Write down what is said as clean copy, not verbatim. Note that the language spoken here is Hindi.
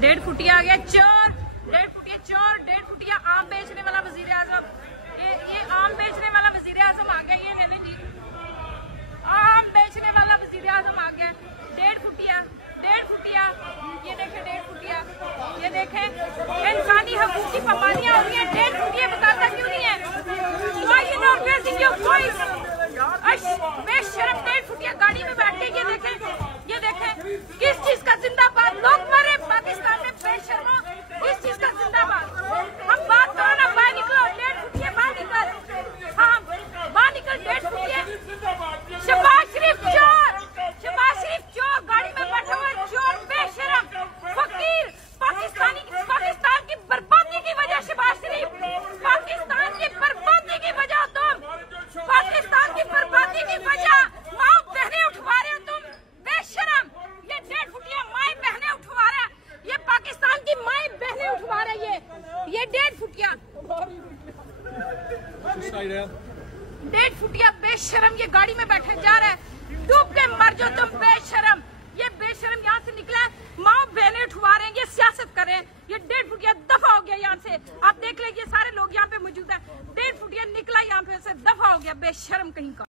डेढ़ फुटिया आ गया चोर, 1.5 फुटिया चोर, 1.5 फुटिया आम बेचने वाला वजीर आजम। ये आम बेचने वाला वजीर आजम आ गया। ये नहीं जी, आम बेचने वाला वजीर आजम आ गया। 1.5 फुटिया, 1.5 फुटिया, ये देखें 1.5 फुटिया, ये देखें इंसानी हकूक की पाबंदियां हो रही है। 1.5 फुटिया बताता क्यों नहीं है? बेशरम 1.5 फुटिया गाड़ी में बैठ के ये देखें किस चीज का जिंदाबाद। लोग मरे पाकिस्तान में बेशर्मो, किस चीज का जिंदाबाद। हम बात करो ना, बाहर निकलो, 1.5 फुटिया बाहर निकल। हाँ बाहर निकल, 1.5 फुटिया। शहबाज शरीफ चोर, शहबाज शरीफ चोर, गाड़ी में बैठा हुआ चोर, बेशरम फकीर। पाकिस्तान की बर्बादी की वजह शहबाज शरीफ, पाकिस्तान की बर्बादी की वजह तुम, पाकिस्तान की बर्बादी की वजह माँ बहने उठवा रहे हो तुम, बेशरम। ये 1.5 फुटिया माए बहने उठवा रहा है, ये पाकिस्तान की माए बहने उठवा रहा है। ये 1.5 फुटिया, 1.5 फुटिया बेशरम, ये गाड़ी में बैठे जा रहा है। डूब के मर जाओ तुम बेशरम। ये बेशरम यहाँ से निकला है, माँ बहने उठवा रहे हैं, ये सियासत कर रहे हैं। ये 1.5 फुटिया दफा हो गया यहाँ से। आप देख लीजिए सारे लोग यहाँ पे मौजूद है। 1.5 फुटिया निकला यहाँ पे से, दफा हो गया बेशरम कहीं का।